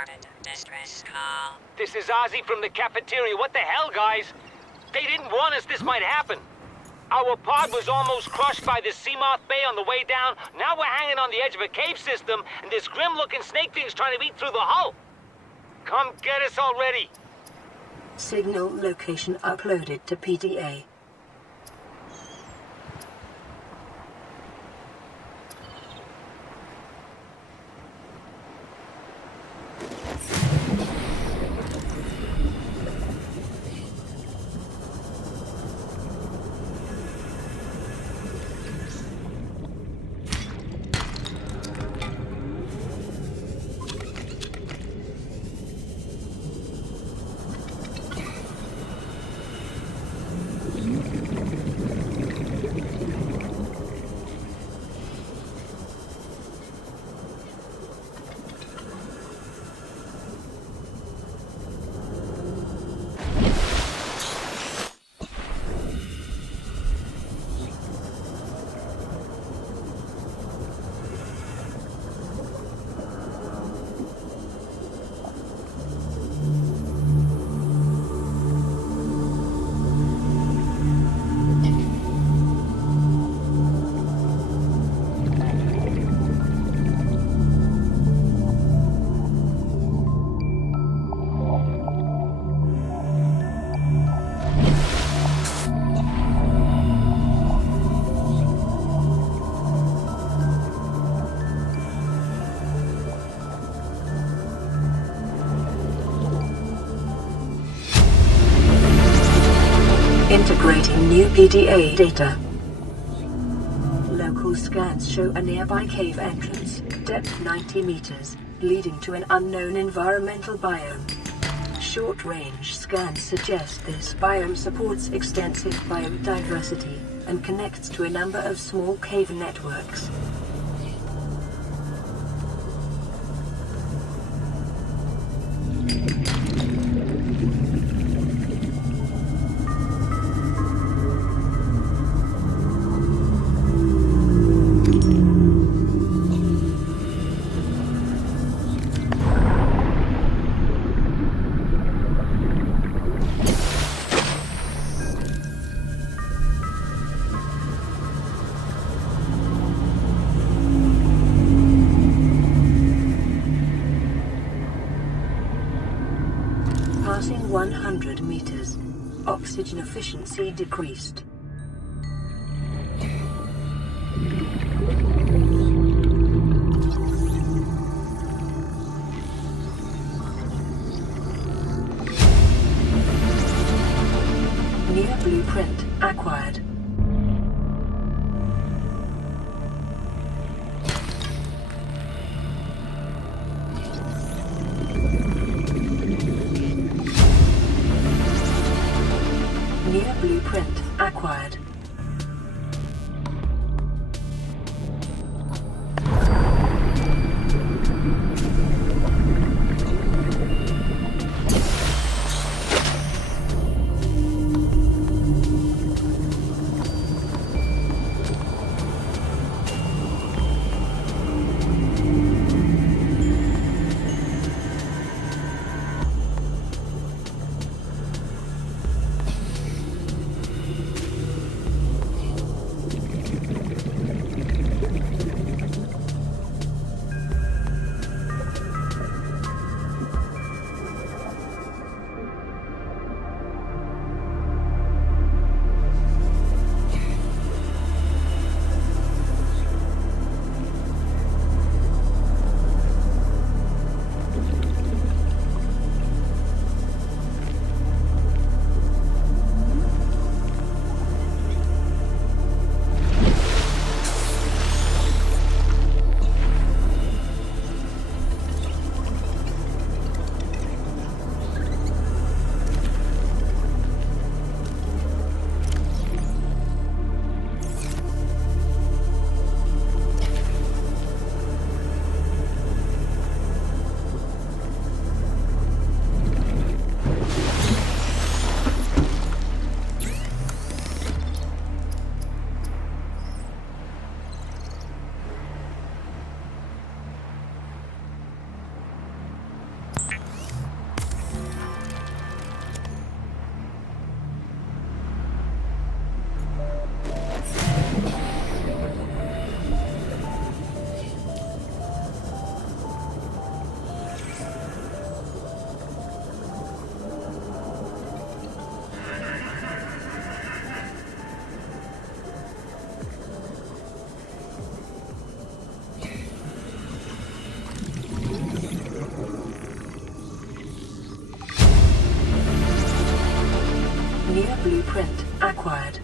reported distress call. This is Ozzy from the cafeteria. What the hell, guys? They didn't warn us this might happen. Our pod was almost crushed by this Seamoth Bay on the way down. Now we're hanging on the edge of a cave system, and this grim-looking snake thing's trying to eat through the hull. Come get us already. Signal location uploaded to PDA. Integrating new PDA data. Local scans show a nearby cave entrance, depth 90 meters, leading to an unknown environmental biome. Short-range scans suggest this biome supports extensive biodiversity and connects to a number of small cave networks. Passing 100 meters. Oxygen efficiency decreased. New blueprint acquired. New blueprint acquired. acquired.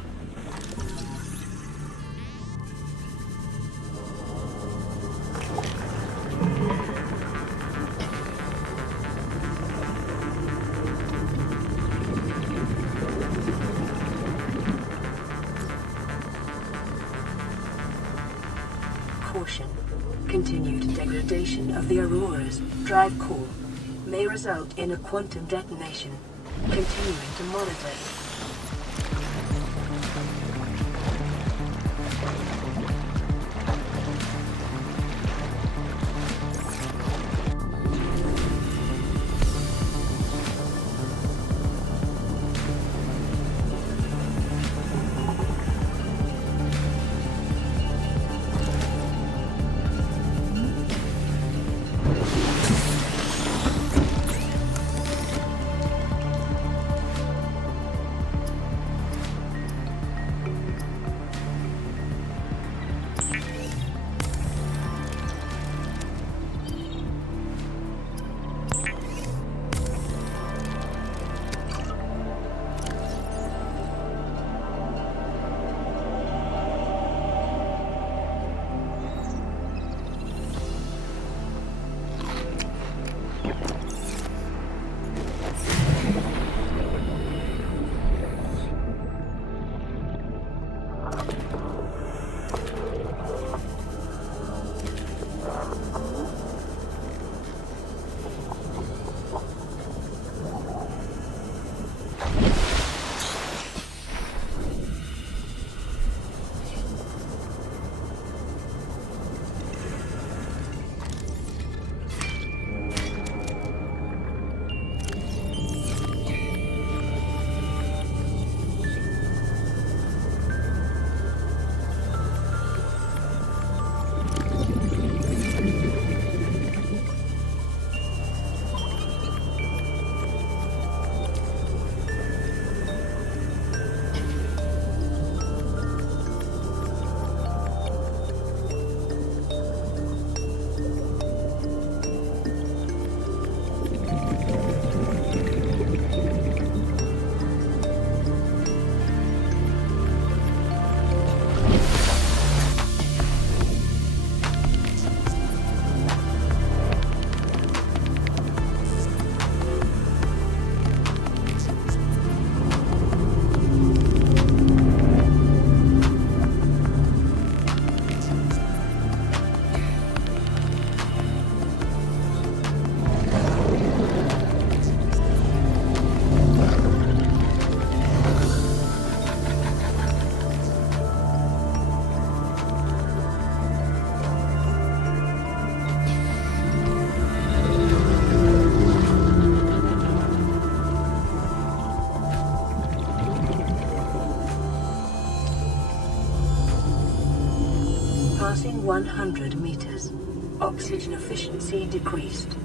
Caution. Continued degradation of the Aurora's drive core may result in a quantum detonation. Continuing to monitor. Passing 100 meters. Oxygen efficiency decreased.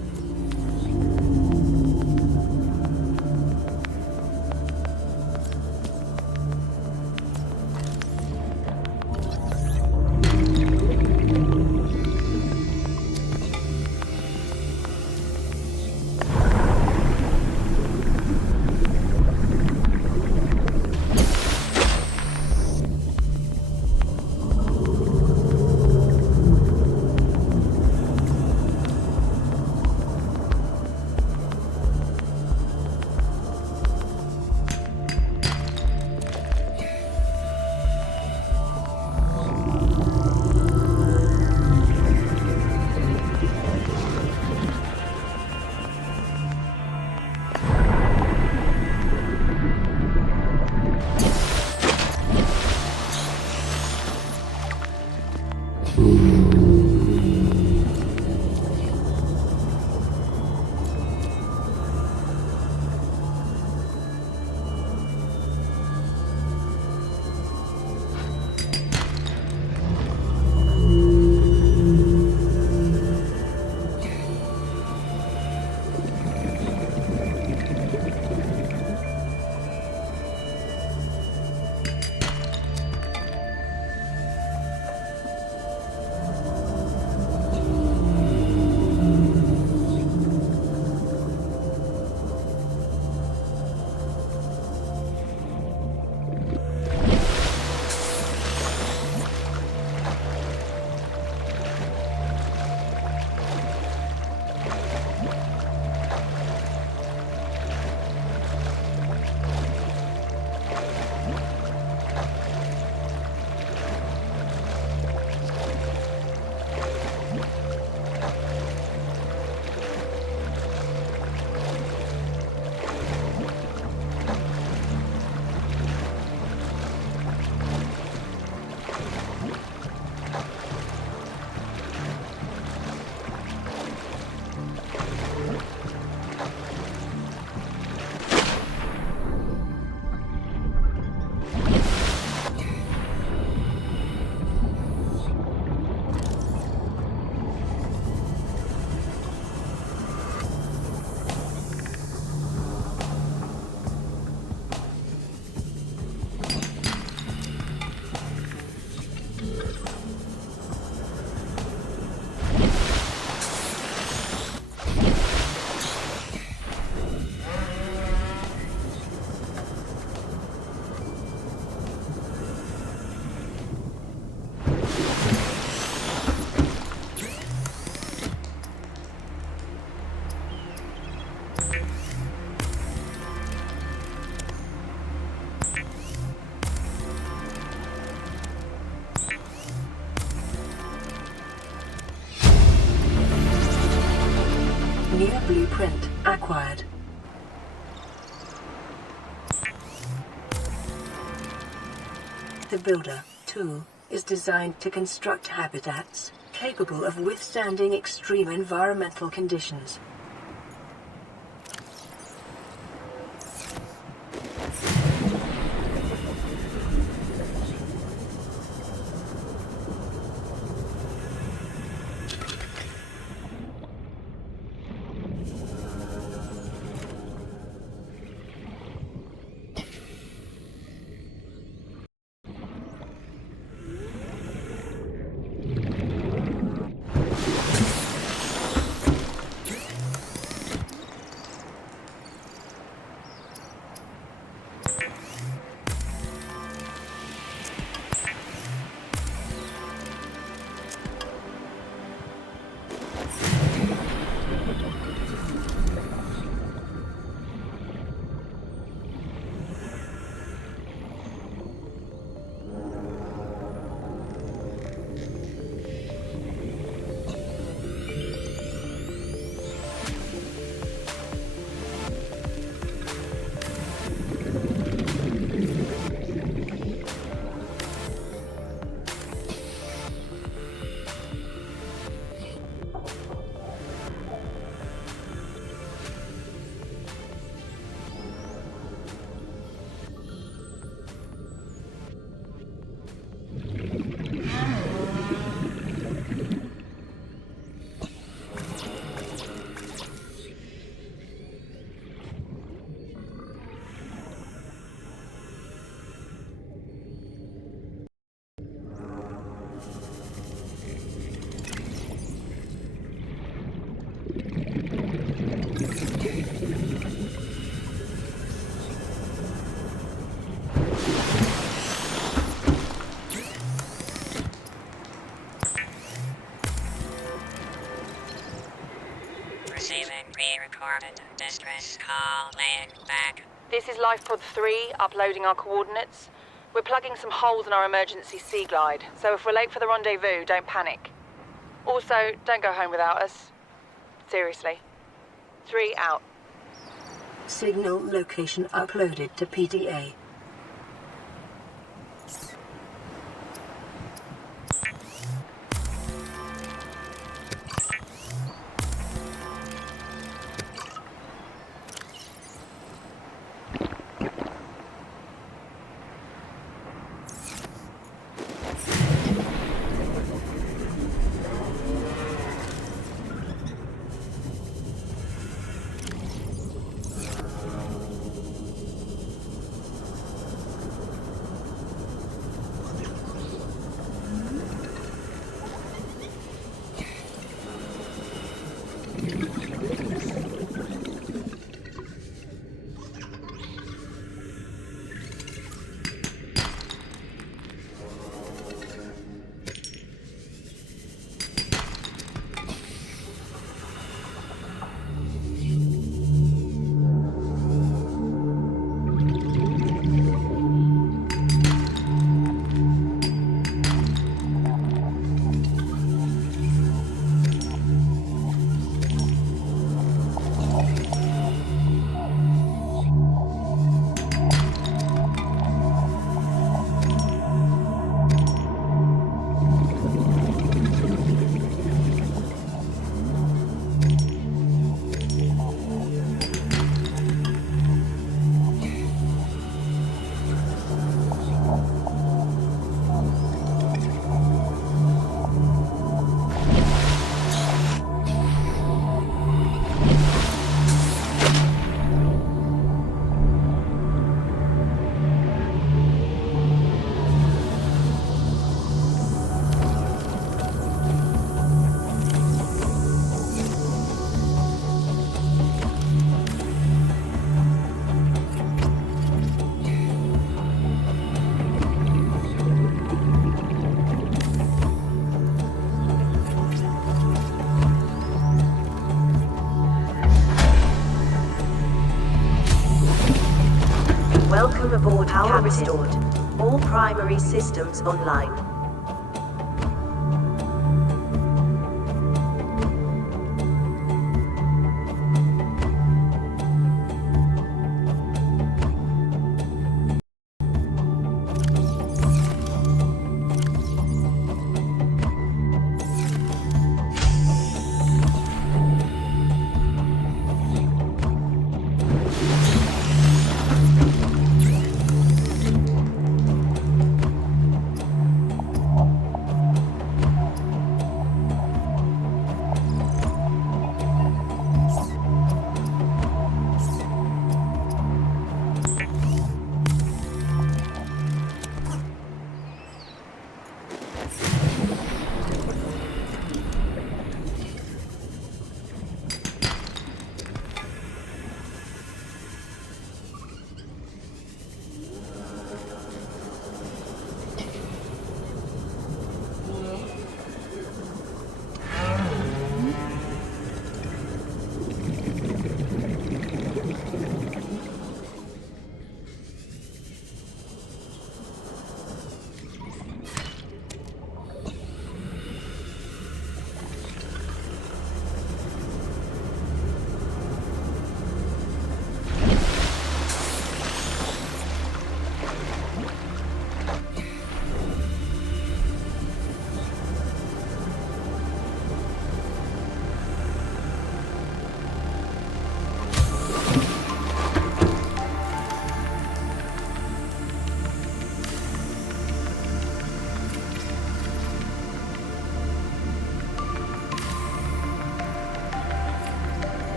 Blueprint acquired. The Builder tool is designed to construct habitats capable of withstanding extreme environmental conditions. Receiving pre-recorded distress call, laying back. This is LifePod 3, uploading our coordinates. We're plugging some holes in our emergency sea glide, so if we're late for the rendezvous, don't panic. Also, don't go home without us. Seriously. 3 out. Signal location uploaded to PDA. Welcome aboard. Power restored. All primary systems online.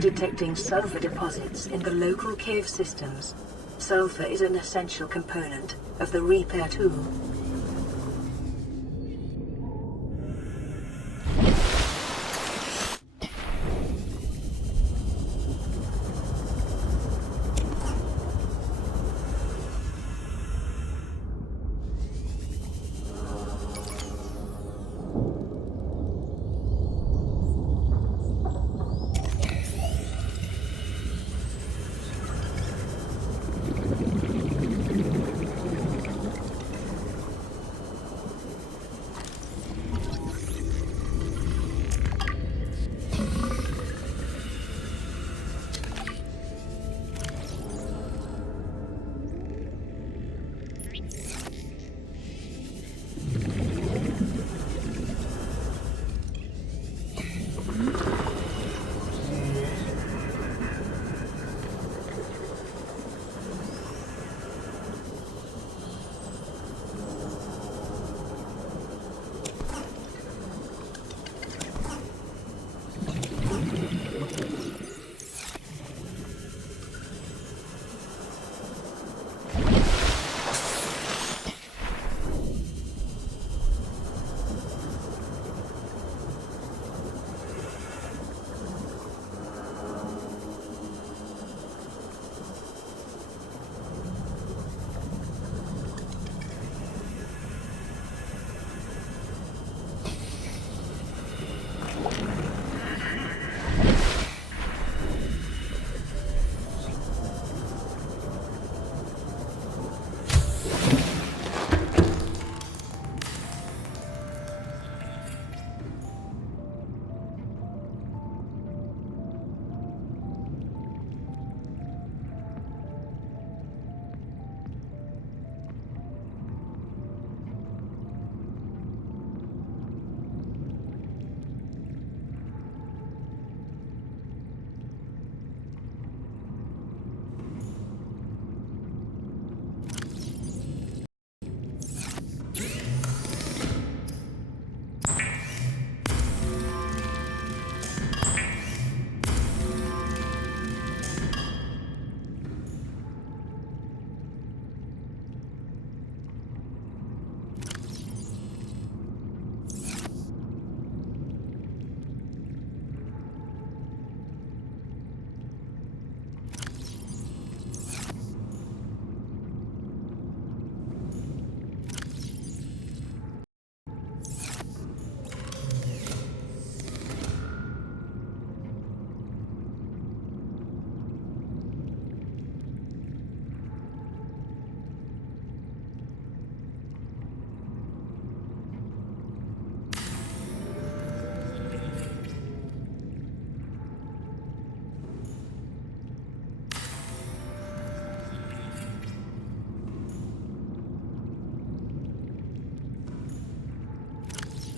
detecting sulfur deposits in the local cave systems. Sulfur is an essential component of the repair tool.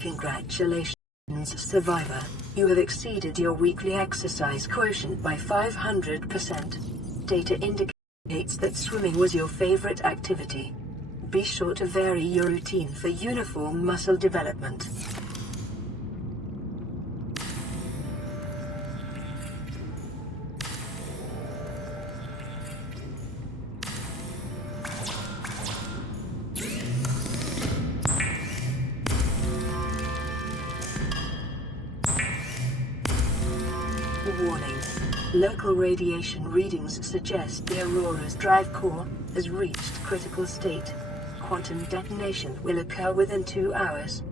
Congratulations, survivor. You have exceeded your weekly exercise quotient by 500%. Data indicates that swimming was your favorite activity. Be sure to vary your routine for uniform muscle development. Warning. Local radiation readings suggest the Aurora's drive core has reached critical state. Quantum detonation will occur within 2 hours.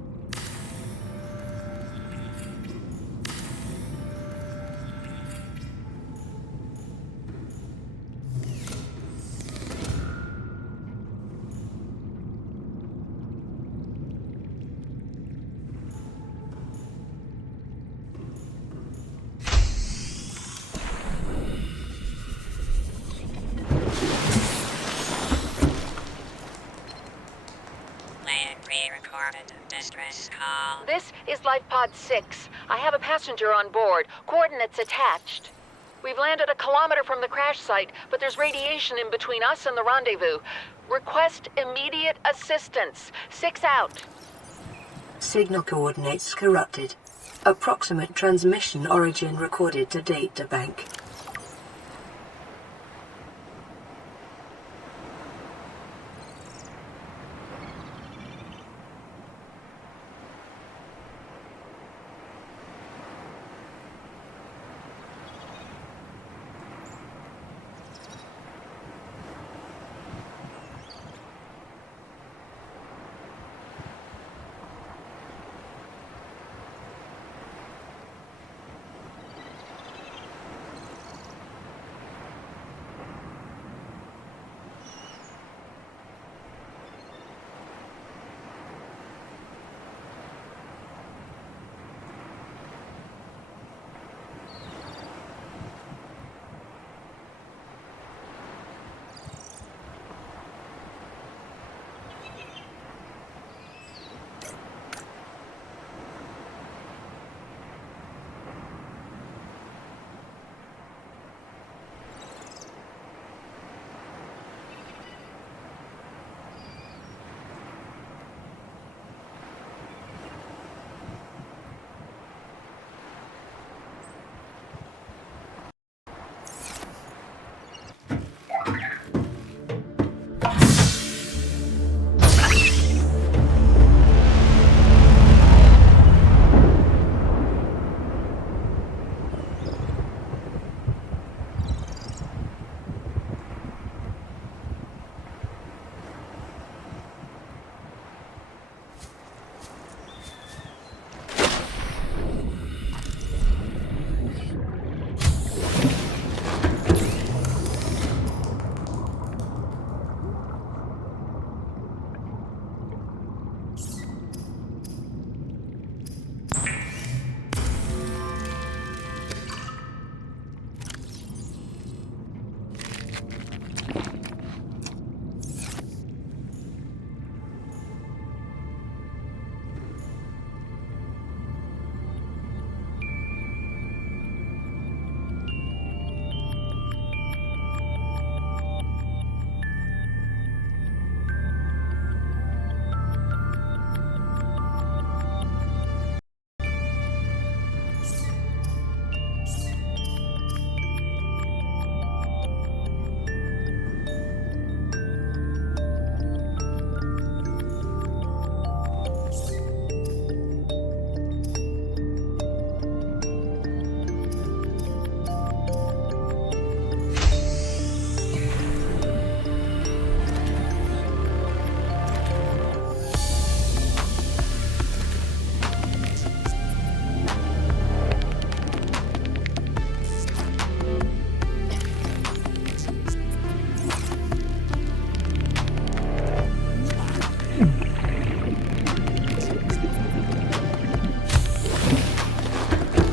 Land pre-recorded distress call. This is Life Pod 6. I have a passenger on board. Coordinates attached. We've landed a kilometer from the crash site, but there's radiation in between us and the rendezvous. Request immediate assistance. 6 out. Signal coordinates corrupted. Approximate transmission origin recorded to data bank.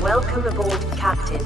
Welcome aboard, Captain.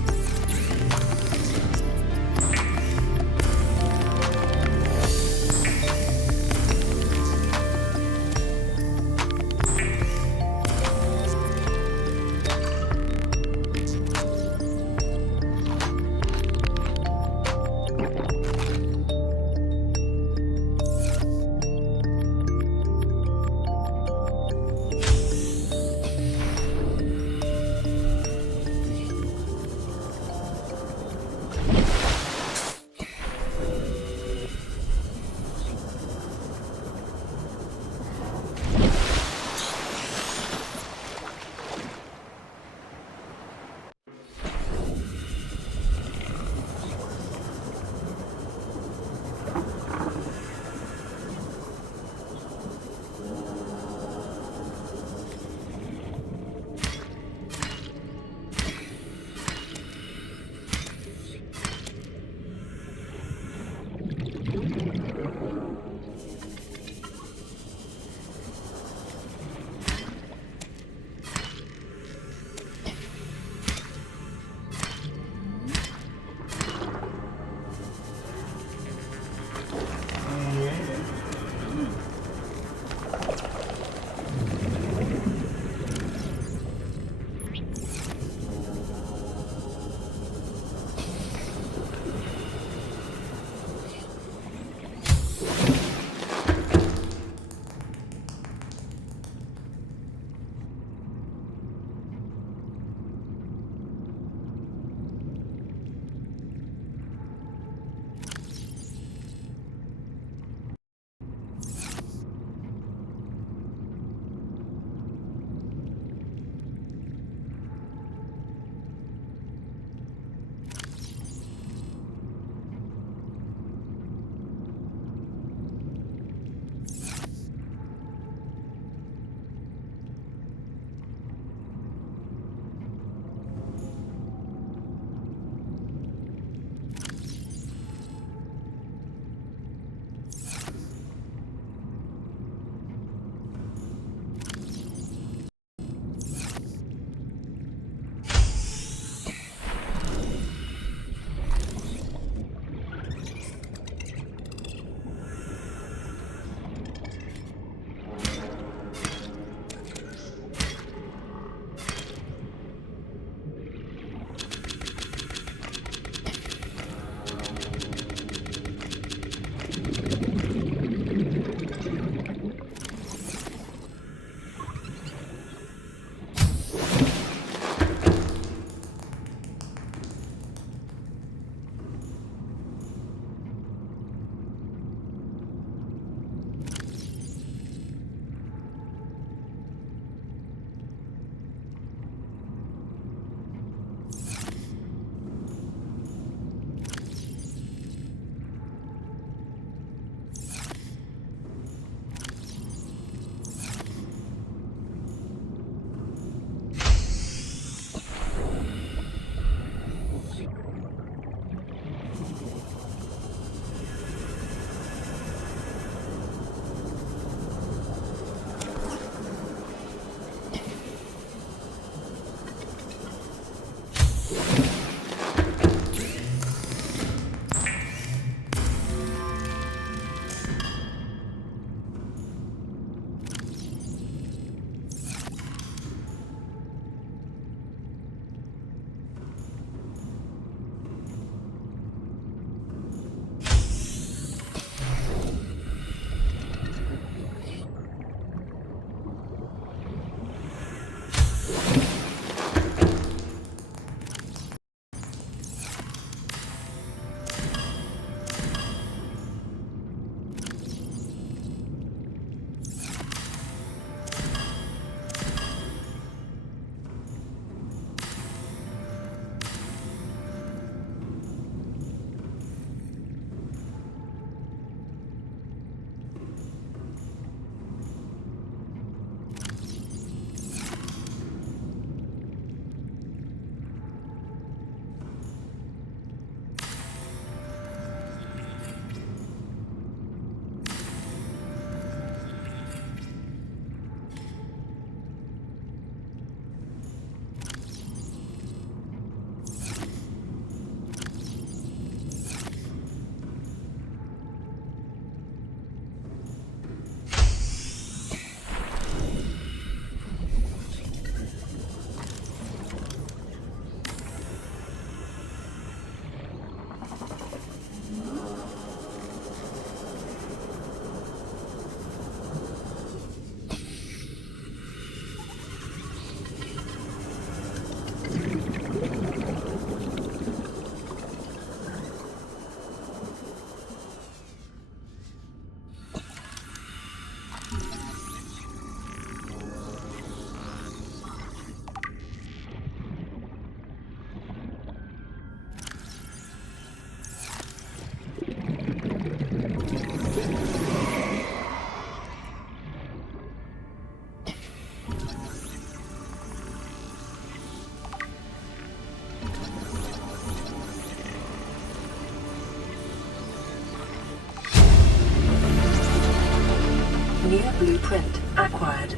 New blueprint acquired.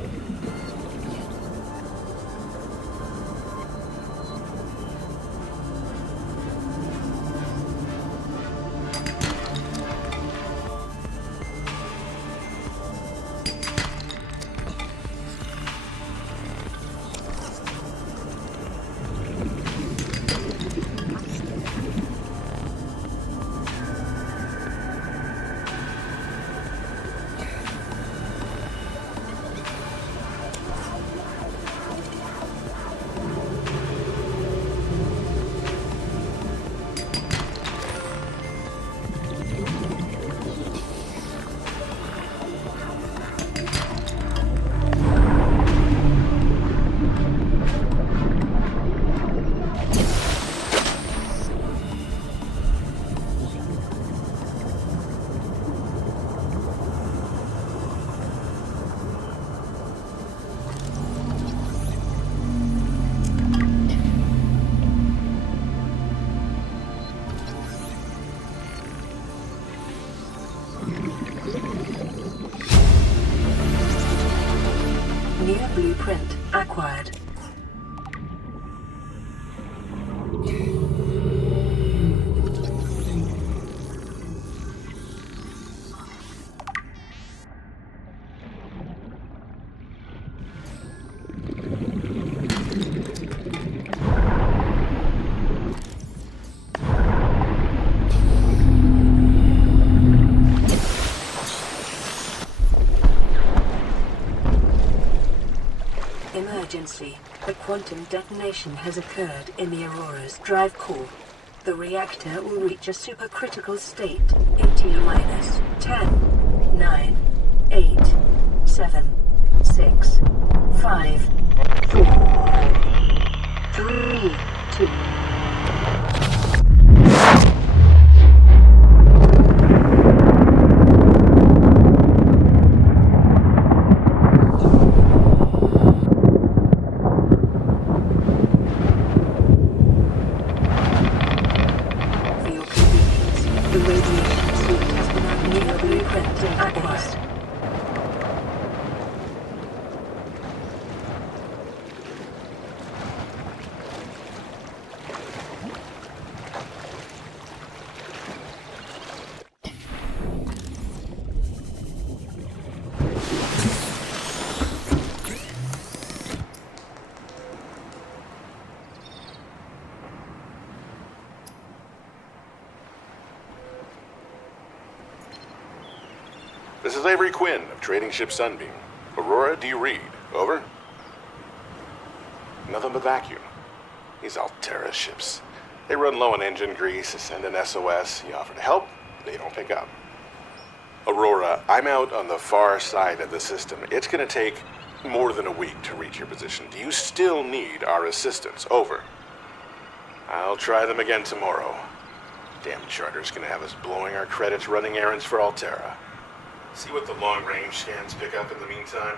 New blueprint acquired. Emergency. A quantum detonation has occurred in the Aurora's drive core. The reactor will reach a supercritical state in T-minus 10, 9, 8, 7, 6, 5, 4, 3, 2, This is Avery Quinn of Trading Ship Sunbeam. Aurora, do you read? Over? Nothing but vacuum. These Altera ships. They run low on engine grease, send an SOS, you offer to help, they don't pick up. Aurora, I'm out on the far side of the system. It's gonna take more than a week to reach your position. Do you still need our assistance? Over. I'll try them again tomorrow. Damn charter's gonna have us blowing our credits running errands for Altera. See what the long-range scans pick up in the meantime.